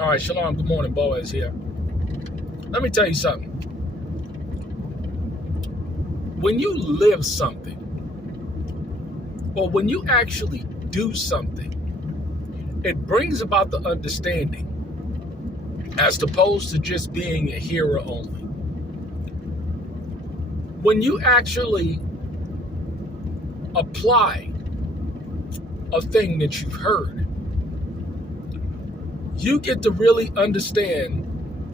All right, Shalom. Good morning. Boaz here. Let me tell you something. When you live something, or when you actually do something, it brings about the understanding as opposed to just being a hearer only. When you actually apply a thing that you've heard, you get to really understand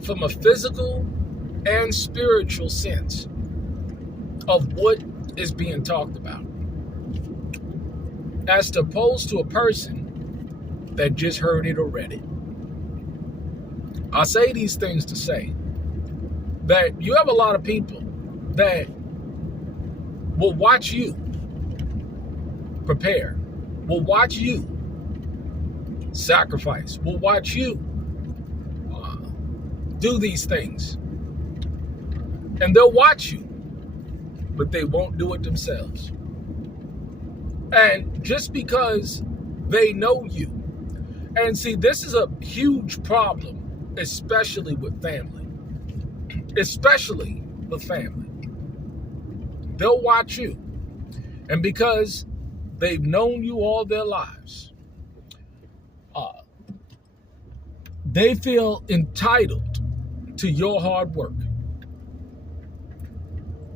from a physical and spiritual sense of what is being talked about, as opposed to a person that just heard it or read it. I say these things to say that you have a lot of people that will watch you prepare, will watch you sacrifice, will watch you do these things, and they'll watch you, but they won't do it themselves. And just because they know you, and see, this is a huge problem, especially with family. They'll watch you, and because they've known you all their lives, they feel entitled to your hard work,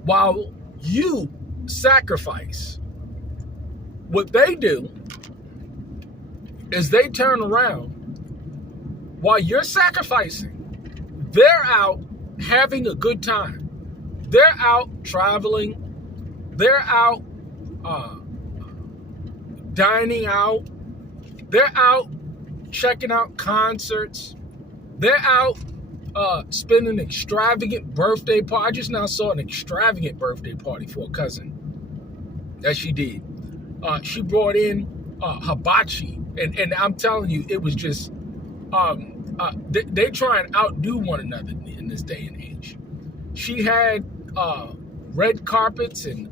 while you sacrifice. What they do is they turn around while you're sacrificing. They're out having a good time. They're out traveling. They're out dining out. They're out checking out concerts. They're out spending extravagant birthday party. I just now saw an extravagant birthday party for a cousin that she did. She brought in hibachi, and I'm telling you, it was just they try and outdo one another in this day and age. She had red carpets and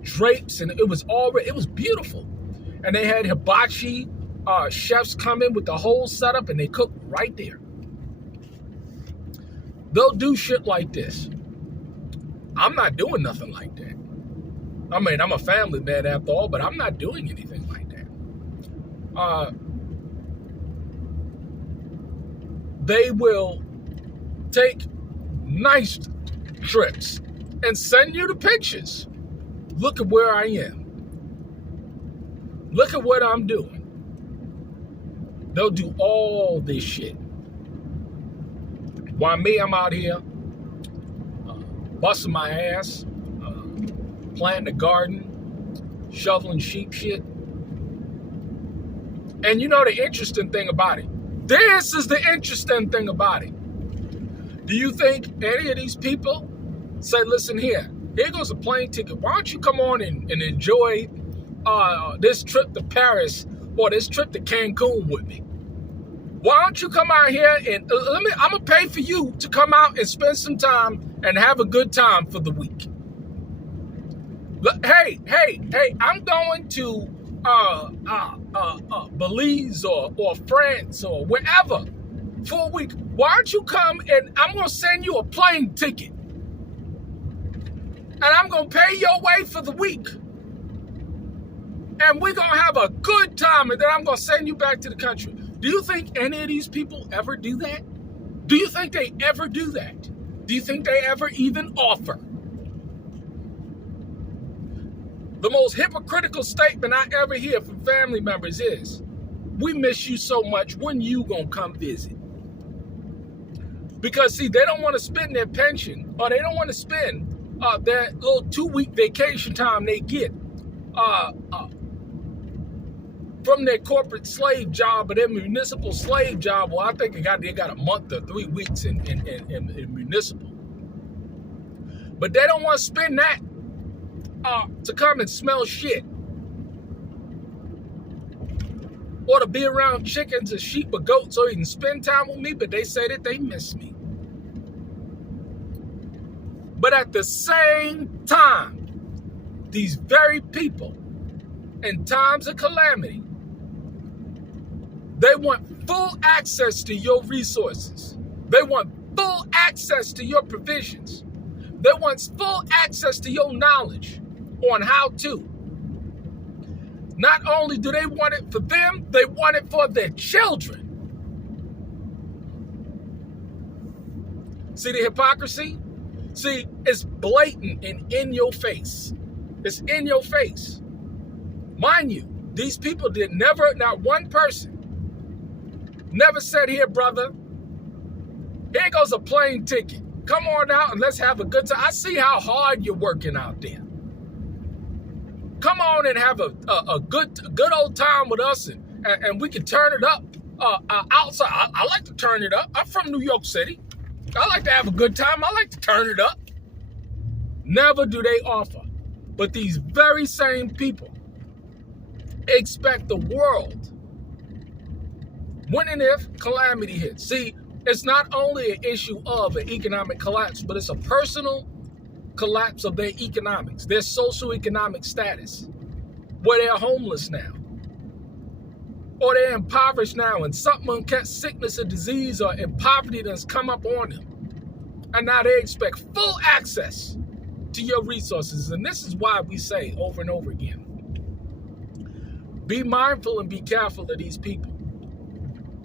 drapes, and it was beautiful. And they had hibachi chefs come in with the whole setup, and they cook right there. They'll do shit like this. I'm not doing nothing like that. I mean, I'm a family man after all, but I'm not doing anything like that. They will take nice trips and send you the pictures. Look at where I am. Look at what I'm doing. They'll do all this shit. While me, I'm out here busting my ass, planting a garden, shoveling sheep shit. And you know the interesting thing about it? This is the interesting thing about it. Do you think any of these people say, listen here goes a plane ticket. Why don't you come on and enjoy this trip to Paris or this trip to Cancun with me? Why don't you come out here and I'm going to pay for you to come out and spend some time and have a good time for the week. Hey, I'm going to Belize or France or wherever for a week. Why don't you come and I'm going to send you a plane ticket. And I'm going to pay your way for the week. And we're going to have a good time, and then I'm going to send you back to the country. Do you think any of these people ever do that? Do you think they ever do that? Do you think they ever even offer? The most hypocritical statement I ever hear from family members is, we miss you so much, when you gonna come visit? Because see, they don't want to spend their pension, or they don't want to spend that little 2-week vacation time they get from their corporate slave job or their municipal slave job. Well, I think they got a month or 3 weeks in municipal. But they don't want to spend that to come and smell shit, or to be around chickens or sheep or goats, or even spend time with me, but they say that they miss me. But at the same time, these very people, in times of calamity, They want full access to your resources. They want full access to your provisions. They want full access to your knowledge on how to. Not only do they want it for them, they want it for their children. See the hypocrisy? See, it's blatant and in your face. It's in your face. Mind you, these people did never, not one person, never said, here, brother, here goes a plane ticket. Come on out and let's have a good time. I see how hard you're working out there. Come on and have a good old time with us, and we can turn it up outside. I like to turn it up. I'm from New York City. I like to have a good time. I like to turn it up. Never do they offer. But these very same people expect the world when and if calamity hits. See, it's not only an issue of an economic collapse, but it's a personal collapse of their economics, their socioeconomic status, where they're homeless now, or they're impoverished now, and something, sickness or disease or poverty that's come up on them. And now they expect full access to your resources. And this is why we say over and over again, be mindful and be careful of these people.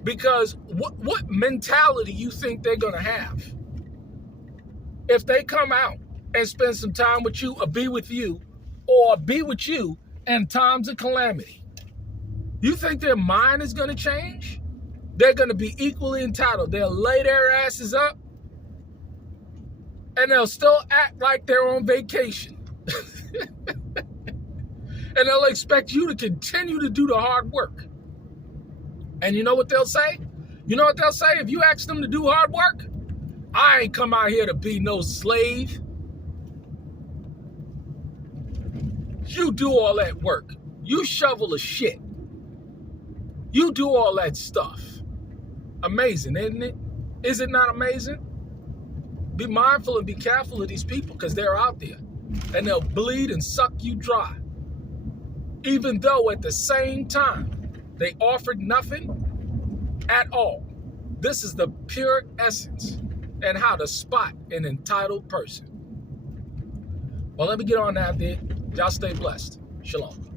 Because what mentality you think they're going to have if they come out and spend some time with you or be with you in times of calamity? You think their mind is going to change? They're going to be equally entitled. They'll lay their asses up and they'll still act like they're on vacation. And they'll expect you to continue to do the hard work. And you know what they'll say? You know what they'll say if you ask them to do hard work? I ain't come out here to be no slave. You do all that work. You shovel the shit. You do all that stuff. Amazing, isn't it? Is it not amazing? Be mindful and be careful of these people because they're out there and they'll bleed and suck you dry. Even though at the same time they offered nothing at all. This is the pure essence and how to spot an entitled person. Well, let me get on out there. Y'all stay blessed. Shalom.